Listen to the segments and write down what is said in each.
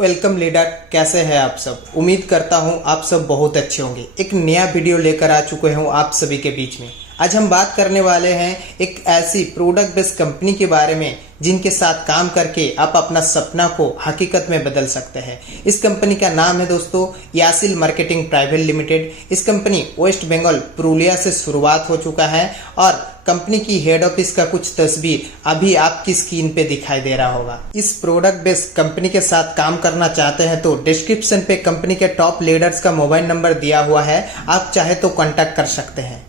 Welcome leader, कैसे हैं आप सब। उम्मीद करता हूं आप सब बहुत अच्छे होंगे। एक नया वीडियो लेकर आ चुके हूं आप सभी के बीच में। आज हम बात करने वाले हैं एक ऐसी प्रोडक्ट बेस्ड कंपनी के बारे में जिनके साथ काम करके आप अपना सपना को हकीकत में बदल सकते हैं। इस कंपनी का नाम है दोस्तों यासिल मार्केटिंग प्राइवेट लिमिटेड। इस कंपनी वेस्ट बंगाल पुरुलिया से शुरुआत हो चुका है और कंपनी की हेड ऑफिस का कुछ तस्वीर अभी आपकी स्क्रीन पे दिखाई दे रहा होगा। इस प्रोडक्ट बेस्ड कंपनी के साथ काम करना चाहते हैं तो डिस्क्रिप्शन पे कंपनी के टॉप लीडर्स का मोबाइल नंबर दिया हुआ है, आप चाहे तो कांटेक्ट कर सकते हैं।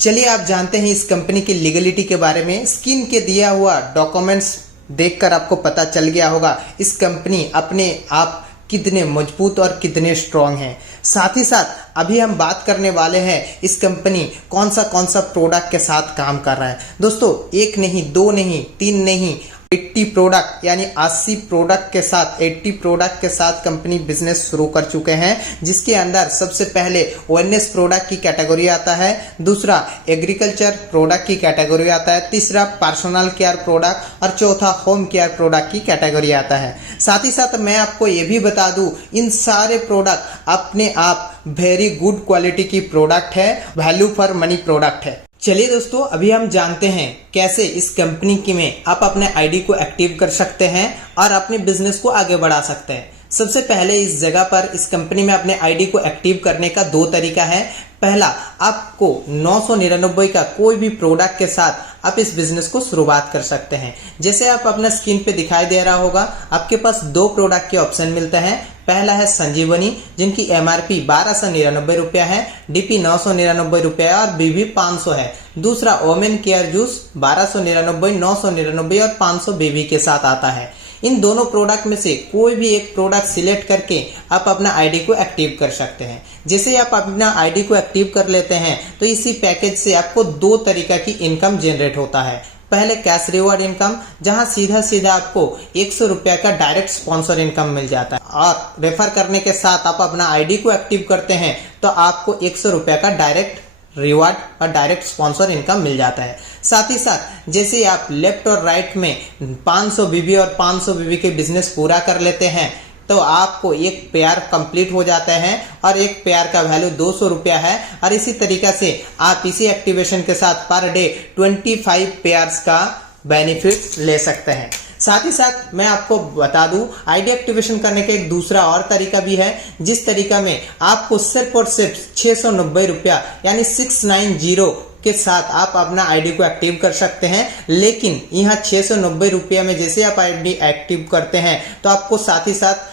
चलिए आप जानते हैं इस कंपनी की लीगलिटी के बारे में। स्क्रीन के दिया हुआ डॉक्यूमेंट्स देखकर आपको पता चल गया होगा इस कंपनी अपने आप कितने मजबूत और कितने स्ट्रांग हैं। साथ ही साथ अभी हम बात करने वाले हैं इस कंपनी कौन सा प्रोडक्ट के साथ काम कर रहा है। दोस्तों एक नहीं, दो नहीं, तीन नहीं, 80 प्रोडक्ट यानी 80 प्रोडक्ट के साथ 80 प्रोडक्ट के साथ कंपनी बिजनेस शुरू कर चुके हैं, जिसके अंदर सबसे पहले वेलनेस प्रोडक्ट की कैटेगरी आता है, दूसरा एग्रीकल्चर प्रोडक्ट की कैटेगरी आता है, तीसरा पर्सनल केयर प्रोडक्ट और चौथा होम केयर प्रोडक्ट की कैटेगरी आता है। साथ ही साथ मैं आपको ये भी बता दूं इन सारे प्रोडक्ट अपने आप वेरी गुड क्वालिटी की प्रोडक्ट है, वैल्यू फॉर मनी प्रोडक्ट है। चलिए दोस्तों अभी हम जानते हैं कैसे इस कंपनी की में आप अपने आईडी को एक्टिव कर सकते हैं और अपने बिजनेस को आगे बढ़ा सकते हैं। सबसे पहले इस जगह पर इस कंपनी में अपने आईडी को एक्टिव करने का दो तरीका है। पहला, आपको 999 का कोई भी प्रोडक्ट के साथ आप इस बिजनेस को शुरुआत कर सकते हैं। जैसे आप अपना स्क्रीन पे दिखाई दे रहा होगा, आपके पास दो प्रोडक्ट के ऑप्शन मिलते हैं। पहला है संजीवनी, जिनकी एमआरपी 1299 रुपया है, डीपी 999 रुपया और बीबी 500 है। दूसरा ओमेन केयर जूस 1299, 999 और 500 बीबी के साथ आता है। इन दोनों प्रोडक्ट में से कोई भी एक प्रोडक्ट सिलेक्ट करके आप अपना आईडी को एक्टिव कर सकते हैं। जैसे आप अपना आईडी को एक्टिव कर लेते हैं तो इसी पैकेज से आपको दो तरीका की इनकम जनरेट होता है। पहले कैश रिवॉर्ड इनकम, जहां सीधा सीधा आपको 100 रुपया का डायरेक्ट स्पॉन्सर इनकम मिल जाता है और रेफर करने के साथ आप अपना आईडी को एक्टिव करते हैं तो आपको 100 रुपया का डायरेक्ट रिवार्ड और डायरेक्ट स्पॉन्सर इनकम मिल जाता है। साथ ही साथ जैसे आप लेफ्ट और राइट में 500 बीबी और 500 बीबी के बिजनेस पूरा कर लेते हैं तो आपको एक पेयर कंप्लीट हो जाता है और एक पेयर का वैल्यू 200 रुपया है। और इसी तरीका से आप इसी एक्टिवेशन के साथ पर डे 25 पेयर्स का बेनिफिट ले सकते हैं। साथ ही साथ मैं आपको बता दूं आईडी एक्टिवेशन करने का एक दूसरा और तरीका भी है, जिस तरीका में आपको सिर्फ और सिर्फ 690 रुपया यानी 690 के साथ आप अपना आईडी को एक्टिव कर सकते हैं। लेकिन यहाँ 690 रुपया में जैसे आप आईडी एक्टिव करते हैं तो आपको साथ ही साथ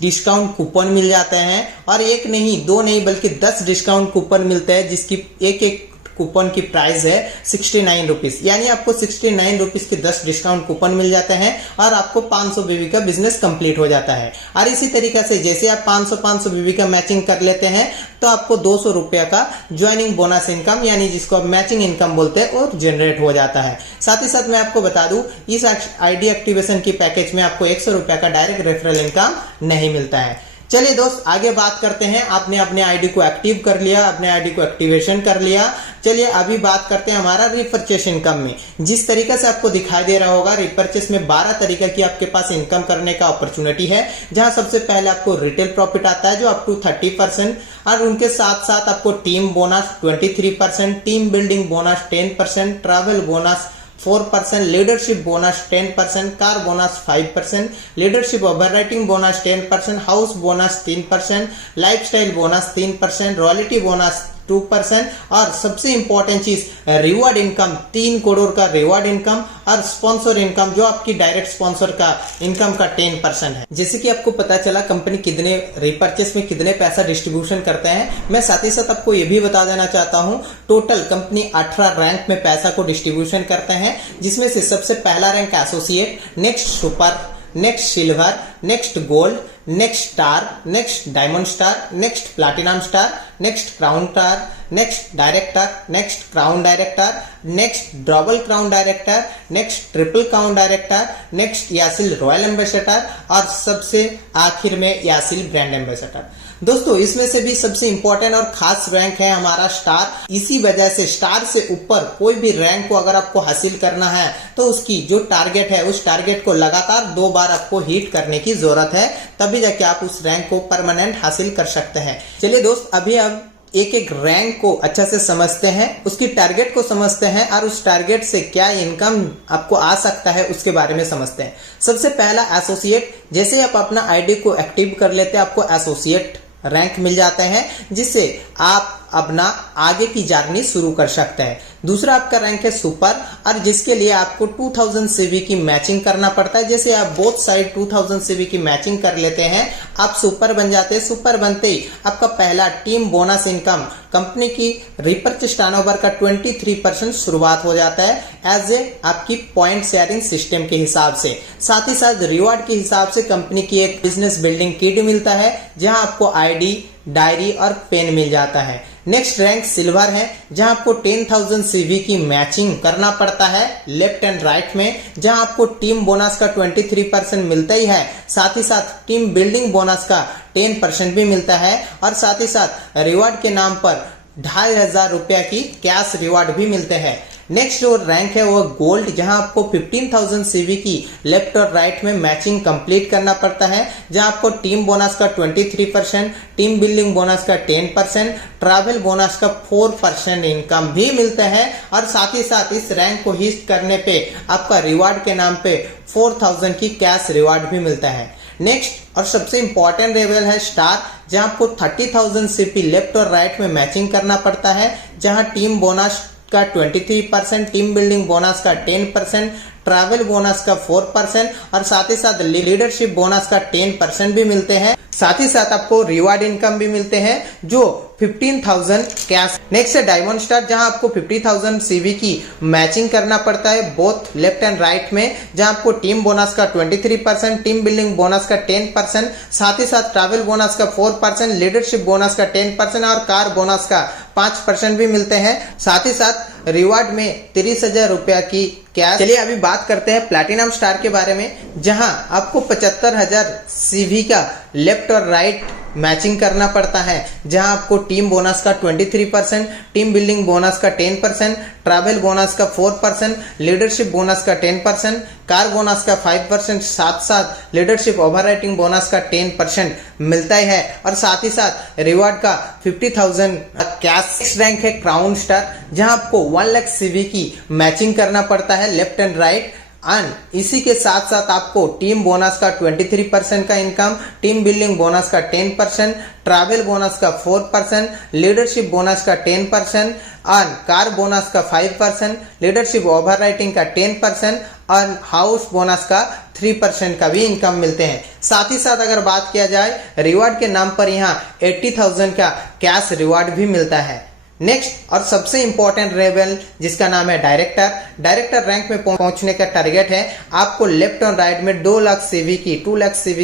डिस्काउंट कूपन मिल जाते हैं और एक नहीं, दो नहीं, बल्कि 10 डिस्काउंट कूपन मिलते हैं, जिसकी एक कूपन की प्राइस है 69 रुपीज। यानी आपको 69 रुपीज के 10 डिस्काउंट कूपन मिल जाते हैं और आपको 500 बीबी का बिजनेस कंप्लीट हो जाता है। और इसी तरीके से जैसे आप 500 बीबी का मैचिंग कर लेते हैं तो आपको 200 रुपया का ज्वाइनिंग बोनस इनकम यानी जिसको आप मैचिंग इनकम बोलते हैं और जनरेट हो जाता है। साथ ही साथ मैं आपको बता दूं इस आईडी एक्टिवेशन की पैकेज में आपको 100 रुपया का डायरेक्ट रेफरल इनकम नहीं मिलता है। चलिए दोस्त आगे बात करते हैं। आपने अपने आईडी को एक्टिव कर लिया, अपने आईडी को एक्टिवेशन कर लिया। चलिए अभी बात करते हैं हमारा रिपर्चेस इनकम में। जिस तरीके से आपको दिखाई दे रहा होगा रिपर्चेस में 12 तरीके की आपके पास इनकम करने का अपॉर्चुनिटी है, जहां सबसे पहले आपको रिटेल प्रॉफिट आता है जो अप टू 30% और उनके साथ साथ आपको team bonus 23%, team building bonus 10%, travel bonus 4%, leadership bonus 10%, car bonus 5%, leadership overwriting bonus 10%, house bonus 3%, lifestyle bonus 3%, royalty bonus 2% और सबसे इंपॉर्टेंट चीज रिवॉर्ड इनकम 3 करोड़ का रिवॉर्ड इनकम और स्पॉन्सर इनकम जो आपकी डायरेक्ट स्पॉन्सर का इनकम का 10% है। जैसे कि आपको पता चला कंपनी कितने रिपर्चेस में कितने पैसा डिस्ट्रीब्यूशन करते हैं, मैं साथ ही साथ आपको ये भी बता देना चाहता हूं टोटल कंपनी 18 रैंक में पैसा को डिस्ट्रीब्यूशन करते हैं, जिसमें से सबसे पहला rank associate, next super, next silver, next gold, next star, next diamond star, next platinum star, next crown star, next director, next crown director, next double crown director, next triple crown director, next यासिल royal ambassador और सबसे आखिर में यासिल brand ambassador. दोस्तों इसमें से भी सबसे इंपॉर्टेंट और खास रैंक है हमारा स्टार। इसी वजह से स्टार से ऊपर कोई भी रैंक को अगर आपको हासिल करना है तो उसकी जो टारगेट है उस टारगेट को लगातार 2 बार आपको हिट करने की जरूरत है, तभी जाके आप उस रैंक को परमानेंट हासिल कर सकते हैं। चलिए दोस्त, अभी अब एक एक रैंक को अच्छा से समझते हैं, उसकी टारगेट को समझते हैं और उस टारगेट से क्या इनकम आपको आ सकता है उसके बारे में समझते हैं। सबसे पहला एसोसिएट। जैसे आप अपना आईडी को एक्टिव कर लेते हैं आपको एसोसिएट रैंक मिल जाते हैं, जिससे आप अपना आगे की जर्नी शुरू कर सकते हैं। दूसरा आपका रैंक है सुपर, और जिसके लिए आपको 2000 सीवी की मैचिंग करना पड़ता है। जैसे आप बोथ साइड 2000 सीवी की मैचिंग कर लेते हैं, आप सुपर बन जाते हैं। सुपर बनते ही आपका पहला टीम बोनस इनकम कंपनी की रिपर्चेज टर्नओवर का 23% शुरुआत हो जाता है एज ए आपकी पॉइंट शेयरिंग सिस्टम के हिसाब से। साथ ही साथ रिवॉर्ड के हिसाब से कंपनी की एक बिजनेस बिल्डिंग किट मिलता है, जहां आपको आईडी, डायरी और पेन मिल जाता है। नेक्स्ट रैंक सिल्वर है, जहां आपको 10,000 सीवी की मैचिंग करना पड़ता है लेफ्ट एंड राइट में, जहां आपको टीम बोनस का 23% मिलता ही है, साथ ही साथ टीम बिल्डिंग बोनस का 10% भी मिलता है, और साथ ही साथ रिवॉर्ड के नाम पर 2500 रुपया की कैश रिवॉर्ड भी मिलते हैं। नेक्स्ट जो रैंक है वो गोल्ड, जहां आपको 15,000 सीवी की लेफ्ट और राइट में मैचिंग कंप्लीट करना पड़ता है, जहां आपको टीम बोनस का 23%, टीम बिल्डिंग बोनस का 10%, ट्रैवल बोनस का 4% इनकम भी मिलते हैं, और साथ ही साथ इस रैंक को हिट करने पे आपका रिवार्ड के नाम पे 4000 की कैश रिवार्ड भी मिलता है। नेक्स्ट और सबसे इंपॉर्टेंट लेवल है स्टार, जहां आपको 30,000 सीपी लेफ्ट और राइट में मैचिंग करना पड़ता है, जहां टीम बोनस का 23%, टीम बिल्डिंग बोनस का 10%, ट्रैवल बोनस का 4%, और साथ ही साथ लीडरशिप बोनस का 10% भी मिलते हैं। साथ ही साथ आपको रिवार्ड इनकम भी मिलते हैं जो 15,000 कैश। नेक्स्ट है डायमंड स्टार, जहां आपको 50,000 सीवी की मैचिंग करना पड़ता है बोथ लेफ्ट एंड राइट में, जहां आपको टीम बोनस का 23%, टीम बिल्डिंग बोनस का 10%, साथ ही साथ ट्रैवल बोनस का 4%, लीडरशिप बोनस का 10% और कार बोनस का 5% भी मिलते हैं। साथ ही साथ रिवार्ड में 30,000 रुपया की कैश। चलिए अभी बात करते हैं प्लैटिनम स्टार के बारे में, जहां आपको 75,000 सीवी का लेफ्ट और राइट मैचिंग करना पड़ता है, जहां आपको टीम बोनस का 23%, टीम बिल्डिंग बोनस का 10%, ट्रैवल बोनस का 4%, लीडरशिप बोनस का 10%, कार बोनस का 5%, साथ साथ लीडरशिप ओवरराइटिंग बोनस का 10% मिलता है, और साथ ही साथ रिवार्ड का 50,000 कैश। नेक्स्ट रैंक है क्राउन स्टार, जहां आपको 1 लाख सीवी की मैचिंग करना पड़ता है लेफ्ट एंड राइट, एंड इसी के साथ साथ आपको टीम बोनस का 23% का इनकम, टीम बिल्डिंग बोनस का 10%, ट्रैवल बोनस का 4%, लीडरशिप बोनस का 10%, और कार बोनस का 5%, लीडरशिप ओवरराइटिंग का 10% और हाउस बोनस का 3% का भी इनकम मिलते हैं। साथ ही साथ अगर बात किया जाए रिवार्ड के नाम पर यहाँ 80,000 का कैश रिवार्ड भी मिलता है। नेक्स्ट और सबसे इंपॉर्टेंट लेवल जिसका नाम है डायरेक्टर। डायरेक्टर रैंक में पहुंचने का टारगेट है आपको लेफ्ट और राइट में 2 लाख सीवी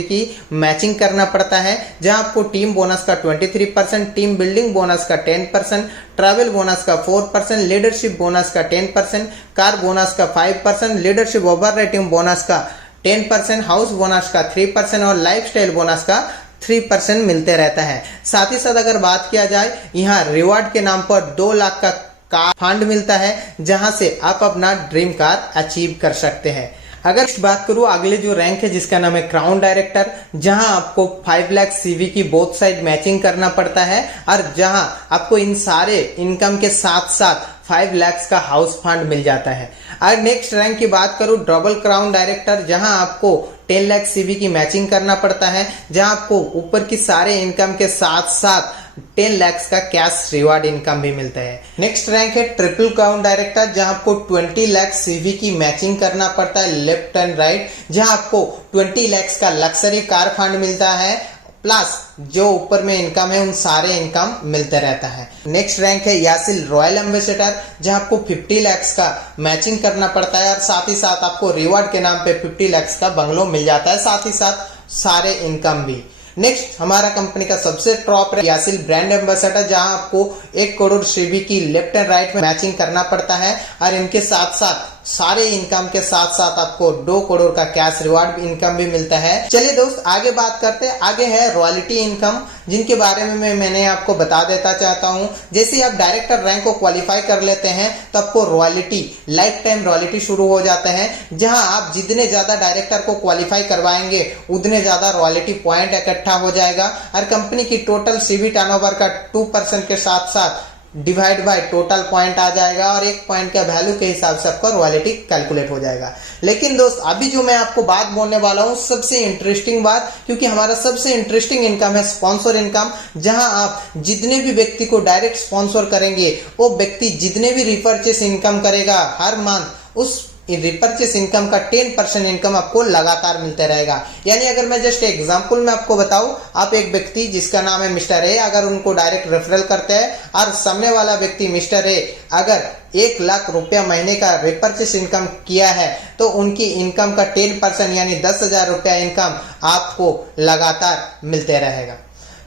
की मैचिंग करना पड़ता है, जहां आपको टीम बोनस का 23%, टीम बिल्डिंग बोनस का 10%, ट्रैवल बोनस का 4%, लीडरशिप बोनस का 10%, कार बोनस का 5%, लीडरशिप ओवरराइटिंग बोनस का 10%, हाउस बोनस का 3% और लाइफस्टाइल बोनस का 3% मिलते रहता है। साथ ही साथ अगर बात किया जाए यहाँ रिवार्ड के नाम पर 2 लाख का कार फंड मिलता है, जहां से आप अपना ड्रीम कार अचीव कर सकते हैं। अगर बात करूं अगले जो रैंक है जिसका नाम है क्राउन डायरेक्टर, जहां आपको 5 लाख सीवी की बोथ साइड मैचिंग करना पड़ता है, और जहां आपको इन सारे इनकम के साथ साथ 5 लाख का हाउस फंड मिल जाता है। और नेक्स्ट रैंक की बात करूं डबल क्राउन डायरेक्टर, जहां आपको 10 लाख सीवी की मैचिंग करना पड़ता है, जहां आपको ऊपर की सारे इनकम के साथ साथ 10 लाख का कैश रिवार्ड इनकम भी मिलता है। नेक्स्ट रैंक है ट्रिपल क्राउन डायरेक्टर, जहां आपको 20 लाख सीवी की मैचिंग करना पड़ता है लेफ्ट एंड राइट, जहां आपको 20 लाख का लग्जरी कार फंड मिलता है, प्लस जो ऊपर में इनकम है उन सारे इनकम मिलते रहता है। नेक्स्ट रैंक है यासिल रॉयल एम्बेसडर, जहां आपको 50 लाख का मैचिंग करना पड़ता है, और साथ ही साथ आपको रिवार्ड के नाम पे 50 लाख का बंगलो मिल जाता है, साथ ही साथ सारे इनकम भी। नेक्स्ट हमारा कंपनी का सबसे टॉप है यासिल ब्रांड एम्बेसडर, जहां आपको 1 करोड़ सीवी की लेफ्ट एंड राइट में मैचिंग करना पड़ता है, और इनके साथ साथ सारे इनकम के साथ साथ आपको 2 करोड़ का कैश रिवार्ड इनकम भी मिलता है। चलिए दोस्त आगे बात करते हैं। आगे है रॉयल्टी इनकम, जिनके बारे में मैंने आपको बता देता चाहता हूं। जैसे आप डायरेक्टर रैंक को क्वालिफाई कर लेते हैं तो आपको रॉयल्टी, लाइफ टाइम रॉयल्टी शुरू हो जाते हैं, जहां आप जितने ज्यादा डायरेक्टर को क्वालिफाई करवाएंगे उतने ज्यादा रॉयल्टी पॉइंट इकट्ठा हो जाएगा और कंपनी की टोटल सीवी टर्नओवर का 2% के साथ साथ डिवाइड बाय टोटल पॉइंट आ जाएगा और एक पॉइंट का वैल्यू के हिसाब से आपका रॉयल्टी कैलकुलेट हो जाएगा। लेकिन दोस्त अभी जो मैं आपको बात बोलने वाला हूं सबसे इंटरेस्टिंग बात, क्योंकि हमारा सबसे इंटरेस्टिंग इनकम है स्पॉन्सर इनकम, जहां आप जितने भी व्यक्ति को डायरेक्ट स्पॉन्सर करेंगे वो व्यक्ति जितने भी रिपर्चेस इनकम करेगा हर मंथ उस रिपर्चेस इनकम का 10% इनकम आपको लगातार मिलता रहेगा। यानी अगर मैं जस्ट एग्जांपल में आपको बताऊं, आप एक व्यक्ति जिसका नाम है मिस्टर ए, अगर उनको डायरेक्ट रेफरल करते हैं और सामने वाला व्यक्ति मिस्टर ए अगर 1 लाख रुपया महीने का रिपर्चेस इनकम किया है तो उनकी इनकम का 10% यानी 10,000 रुपया इनकम आपको लगातार मिलते रहेगा।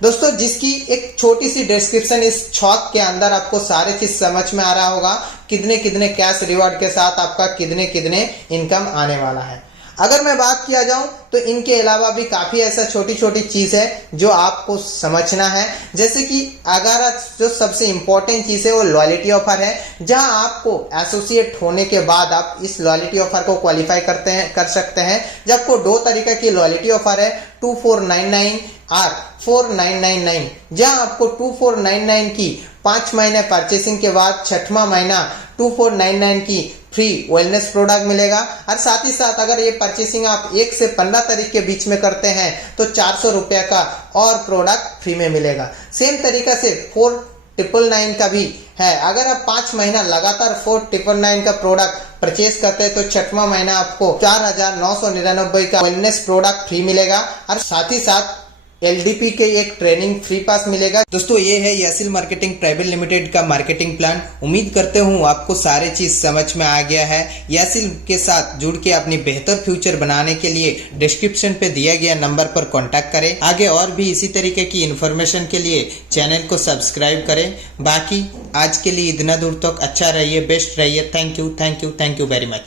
दोस्तों जिसकी एक छोटी सी डिस्क्रिप्शन इस छॉक के अंदर आपको सारे चीज समझ में आ रहा होगा, कितने कितने कैश रिवार्ड के साथ आपका कितने कितने इनकम आने वाला है। अगर मैं बात किया जाऊं तो इनके अलावा भी काफी ऐसा छोटी छोटी चीज है जो आपको समझना है। जैसे कि अगर जो सबसे इंपॉर्टेंट चीज है वो लॉयल्टी ऑफर है, जहां आपको एसोसिएट होने के बाद आप इस लॉयल्टी ऑफर को क्वालिफाई कर सकते हैं। जब आपको 2 तरीके की लॉयल्टी ऑफर है, 2499 और 4999, जहां आपको 2499 की 5 महीने परचेसिंग के बाद 6वां महीना 2499 की फ्री वेलनेस प्रोडक्ट मिलेगा और साथ ही साथ अगर ये परचेसिंग आप 1 से 15 तारीख के बीच में करते हैं तो 400 रुपया का और प्रोडक्ट फ्री में मिलेगा। सेम तरीका से 4999 का भी है। अगर आप 5 महीना लगातार 4999 का प्रोडक्ट परचेज करते हैं तो 6वां महीना आपको 4,999 का वेलनेस प्रोडक्ट फ्री मिलेगा और साथ ही साथ LDP के एक ट्रेनिंग फ्री पास मिलेगा। दोस्तों ये है यासिल मार्केटिंग प्राइवेट लिमिटेड का मार्केटिंग प्लान। उम्मीद करते हूँ आपको सारे चीज समझ में आ गया है। यासिल के साथ जुड़ के अपनी बेहतर फ्यूचर बनाने के लिए डिस्क्रिप्शन पे दिया गया नंबर पर कांटेक्ट करें। आगे और भी इसी तरीके की इंफॉर्मेशन के लिए चैनल को सब्सक्राइब करें। बाकी आज के लिए इतना दूर तक अच्छा रहिए, बेस्ट रहिए। Thank you very much.